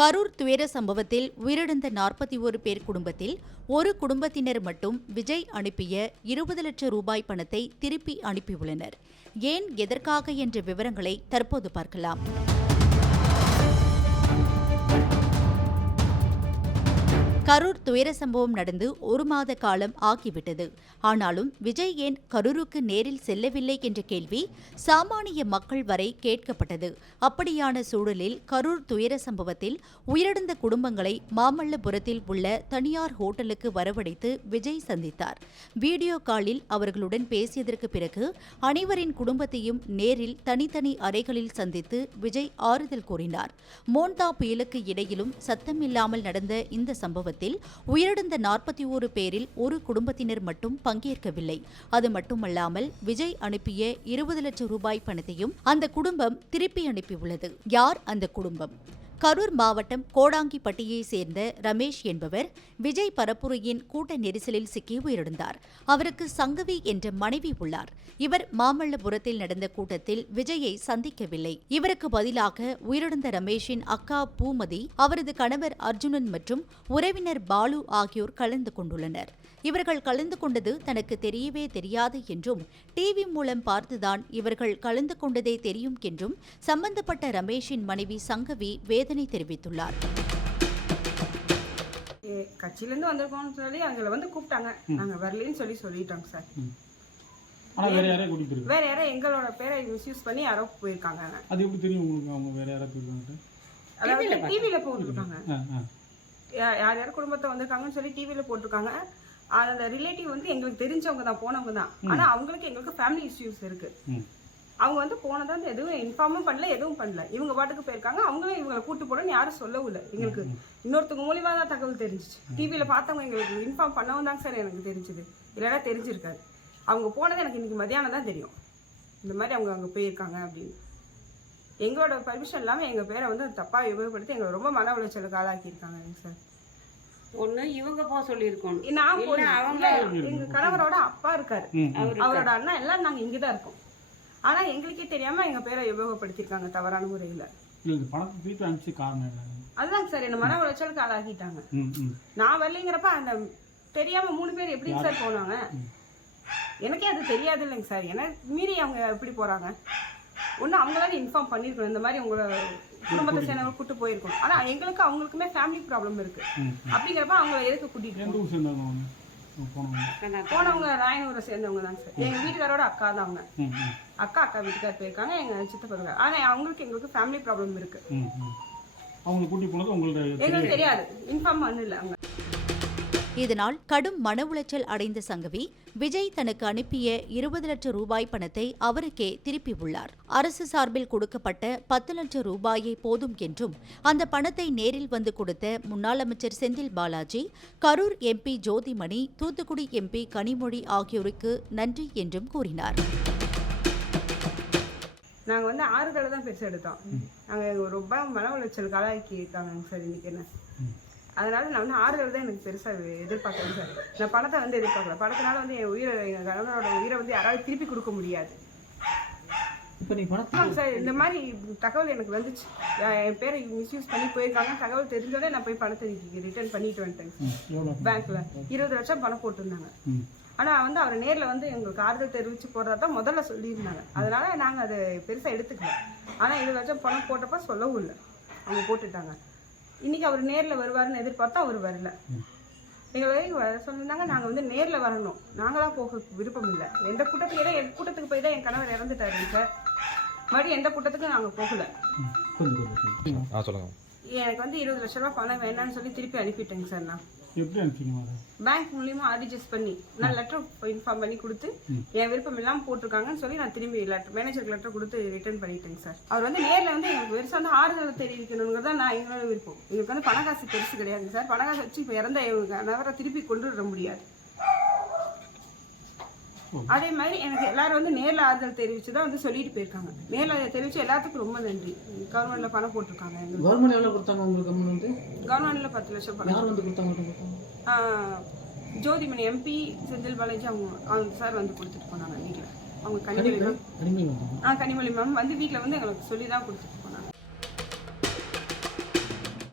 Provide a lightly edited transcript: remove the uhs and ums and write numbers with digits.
கரூர் துயர சம்பவத்தில் உயிரிழந்த 41 பேர் குடும்பத்தில் ஒரு குடும்பத்தினர் மட்டும் விஜய் அனுப்பிய 20 லட்சம் ரூபாய் பணத்தை திருப்பி அனுப்பியுள்ளனர். ஏன், எதற்காக என்ற விவரங்களை தற்போது பார்க்கலாம். கரூர் துயர சம்பவம் நடந்து 1 மாத காலம் ஆகிவிட்டது. ஆனாலும் விஜய் ஏன் கரூருக்கு நேரில் செல்லவில்லை என்ற கேள்வி சாமானிய மக்கள் வரை கேட்கப்பட்டது. அப்படியான சூழலில் கரூர் துயர சம்பவத்தில் உயிரிழந்த குடும்பங்களை மாமல்லபுரத்தில் உள்ள தனியார் ஹோட்டலுக்கு வரவழைத்து விஜய் சந்தித்தார். வீடியோ காலில் அவர்களுடன் பேசியதற்கு பிறகு அனைவரின் குடும்பத்தையும் நேரில் தனித்தனி அறைகளில் சந்தித்து விஜய் ஆறுதல் கூறினார். மோண்டா புயலுக்கு இடையிலும் சத்தமில்லாமல் நடந்த இந்த சம்பவத்தில் உயிரிழந்த 41 பேரில் ஒரு குடும்பத்தினர் மட்டும் பங்கேற்கவில்லை. அது மட்டுமல்லாமல் விஜய் அனுப்பிய 20 லட்சம் ரூபாய் பணத்தையும் அந்த குடும்பம் திருப்பி அனுப்பியுள்ளது. யார் அந்த குடும்பம்? கரூர் மாவட்டம் கோடாங்கிப்பட்டியை சேர்ந்த ரமேஷ் என்பவர் விஜய் பரப்புரையின் கூட்ட நெரிசலில் சிக்கி உயிரிழந்தார். அவருக்கு சங்கவி என்ற மனைவி உள்ளார். இவர் மாமல்லபுரத்தில் நடந்த கூட்டத்தில் விஜயை சந்திக்கவில்லை. இவருக்கு பதிலாக உயிரிழந்த ரமேஷின் அக்கா பூமதி, அவரது கணவர் அர்ஜுனன் மற்றும் உறவினர் பாலு ஆகியோர் கலந்து கொண்டுள்ளனர். இவர்கள் கலந்து கொண்டது தனக்கு தெரியவே தெரியாது என்றும், டிவி மூலம் பார்த்துதான் இவர்கள் கலந்து கொண்டதே தெரியும் என்றும் சம்பந்தப்பட்ட ரமேஷின் மனைவி சங்கவி வேதனை தெரிவித்துள்ளார். கட்சியிலேருந்து வந்திருக்கோம்னு சொல்லி அவங்களை வந்து கூப்பிட்டாங்க. நாங்கள் வரலன்னு சொல்லிட்டோங்க சார். வேற யாரோ எங்களோட பேரை மிஸ்யூஸ் பண்ணி யாரோ போயிருக்காங்க. அது எப்படி தெரியும் உங்களுக்கு? அவங்க வேற யாரோ போயிருக்காங்க, அதாவது டிவியில் போட்டுருக்காங்க. யார் யார் குடும்பத்தை வந்திருக்காங்கன்னு சொல்லி டிவியில் போட்டிருக்காங்க. அந்த ரிலேட்டிவ் வந்து எங்களுக்கு தெரிஞ்சவங்க தான், போனவங்க தான். ஆனால் அவங்களுக்கு எங்களுக்கு ஃபேமிலி இஷ்யூஸ் இருக்கு. அவங்க வந்து போனதா எதுவும் இன்ஃபார்மும் பண்ணல, எதுவும் பண்ணல. இவங்க பாட்டுக்கு போயிருக்காங்க. அவங்களும் இவங்களை கூட்டு போடணும்னு யாரும் சொல்லவும் இல்லை. எங்களுக்கு இன்னொருத்தவங்க மூலியமாக தான் தகவல் தெரிஞ்சிச்சு. டிவியில் பார்த்தவங்க எங்களுக்கு இன்ஃபார்ம் பண்ணவும் தாங்க சார் எனக்கு தெரிஞ்சுது. இல்லைனா தெரிஞ்சிருக்காரு. அவங்க போனது எனக்கு இன்னைக்கு மதியானம் தான் தெரியும். இந்த மாதிரி அவங்க அங்கே போயிருக்காங்க அப்படின்னு. எங்களோட பர்மிஷன் இல்லாமல் எங்கள் பேரை வந்து தப்பாக உபயோகப்படுத்தி எங்களை ரொம்ப மன உளைச்சலுக்கு ஆளாக்கியிருக்காங்க சார். ஒண்ணு இவங்க போக சொல்லியிருக்கோம். நான் எங்க கணவரோட அப்பா இருக்காரு, அவரோட அண்ணா எல்லாம் நாங்க இங்கதான் இருக்கோம். ஆனா எங்களுக்கே தெரியாம எங்க பேரை உபயோகப்படுத்திருக்காங்க தவறான முறையில. அதுதாங்க சார் என்ன மன உளைச்சலுக்கு ஆளாக்கிட்டாங்க. நான் வரலைங்கிறப்ப அந்த தெரியாம 3 பேர் எப்படி சார் போனாங்க? எனக்கே அது தெரியாது இல்லைங்க சார். ஏன்னா மீறி அவங்க எப்படி போறாங்க? ஒன்று அவங்களால இன்ஃபார்ம் பண்ணியிருக்கணும், இந்த மாதிரி உங்களை குடும்பத்தை சேர்ந்தவங்க கூட்டு போயிருக்கணும். ஆனால் எங்களுக்கு அவங்களுக்குமே ஃபேமிலி ப்ராப்ளம் இருக்கு. அப்படிங்கிறப்ப அவங்கள எதுக்கு கூட்டிட்டு போனவங்க ராயனூரை சேர்ந்தவங்க தான் சார். எங்க வீட்டுக்காரோட அக்கா தான் அவங்க. அக்கா வீட்டுக்கார் போயிருக்காங்க, எங்க சித்தப்பா இருக்காங்க. ஆனால் அவங்களுக்கு எங்களுக்கு ஃபேமிலி ப்ராப்ளம் இருக்கு. எங்களுக்கு தெரியாது, இன்ஃபார்ம் பண்ணல அவங்க. இதனால் கடும் மன உளைச்சல் அடைந்த சங்கவி விஜய் தனக்கு அனுப்பிய 20 லட்சம் ரூபாய் பணத்தை அவருக்கே திருப்பியுள்ளார். அரசு சார்பில் கொடுக்கப்பட்ட 10 லட்சம் ரூபாயை போதும் என்றும், அந்த பணத்தை நேரில் வந்து கொடுத்த முன்னாள் அமைச்சர் செந்தில் பாலாஜி, கரூர் எம்பி ஜோதிமணி, தூத்துக்குடி எம்பி கனிமொழி ஆகியோருக்கு நன்றி என்றும் கூறினார். நாங்கள் வந்து 6 தடவை தான் பெருசு எடுத்தோம். நாங்கள் ரொம்ப மன உளைச்சல் காலாக்கி இருக்காங்க சார் இன்னைக்கு. என்ன அதனால நான் வந்து 6 தடவை தான் எனக்கு பெருசாக எதிர்பார்க்குறேன் சார். நான் பணத்தை வந்து எதிர்பார்க்கல. பணத்தினால வந்து என் உயிரை, எங்கள் கணவனோட உயிரை வந்து யாராவது திருப்பி கொடுக்க முடியாது. சார் இந்த மாதிரி தகவல் எனக்கு வந்துச்சு. என் பேரை மிஸ்யூஸ் பண்ணி போயிருக்காங்க. தகவல் தெரிஞ்சோடனே நான் போய் பணத்தை ரிட்டர்ன் பண்ணிட்டு வந்துட்டேன். பேங்க்ல 20 லட்சம் பணம் போட்டிருந்தாங்க. ஆனால் வந்து அவர் நேரில் வந்து எங்களுக்கு ஆறுதல் தெரிவித்து போடுறதா தான் முதல்ல சொல்லியிருந்தாங்க. அதனால நாங்கள் அதை பெருசாக எடுத்துக்கல. ஆனால் 20 லட்சம் பணம் போட்டப்ப சொல்லவும் இல்லை, அவங்க போட்டுட்டாங்க. இன்னைக்கு அவர் நேரில் வருவாருன்னு எதிர்பார்த்தா அவர் வரல. எங்களை சொல்லியிருந்தாங்க நாங்கள் வந்து நேரில் வரணும், நாங்களாம் போக விருப்பம் இல்லை. எந்த கூட்டத்துக்கு என் கூட்டத்துக்கு போய் தான் என் கணவர் இறந்துட்டாரு சார். மறுபடியும் எந்த கூட்டத்துக்கும் நாங்கள் போகல. எனக்கு வந்து 20 லட்ச ரூபா பணம் வேணான்னு சொல்லி திருப்பி அனுப்பிட்டேங்க சார். நான் பேங்க் மூலியமா ஆர்டிஜிஎஸ் பண்ணி நான் லெட்டர் இன்ஃபார்ம் பண்ணி கொடுத்து என் விருப்பம் இல்லாமல் போட்டிருக்காங்கன்னு சொல்லி நான் திரும்பி மேனேஜருக்கு லெட்டர் கொடுத்து ரிட்டர்ன் பண்ணிட்டேங்க சார். அவர் வந்து நேரில் வந்து எங்களுக்கு பெருசாக வந்து ஆறுதல் தெரிவிக்கணுங்கிறத நான் எங்களோட விருப்பம். எங்களுக்கு வந்து பணக்காசு பெருசு கிடையாதுங்க சார். பணக்காசு வச்சு இப்போ இறந்த நபரை திருப்பி கொண்டு வர முடியாது. அதே மாதிரி எனக்கு எல்லாரும் வந்து நேரில் ஆறுதல் தெரிவிச்சு தான் வந்து சொல்லிட்டு போயிருக்காங்க. நேரில் தெரிவிச்சு எல்லாத்துக்கும் ரொம்ப நன்றி. கவர்மெண்ட்ல பணம் போட்டிருக்காங்க. கவர்மெண்ட் எவ்வளோ கொடுத்தாங்க உங்களுக்கு? கவர்மெண்ட்ல 10 லட்சம் பணம். ஜோதிமணி எம்பி, செந்தில் பாலாஜி அவங்க சார் வந்து கொடுத்துட்டு போனாங்க வீட்டில். அவங்க கனிமொழி மேம் வந்து வீட்டில் வந்து எங்களுக்கு சொல்லி தான் கொடுத்துட்டு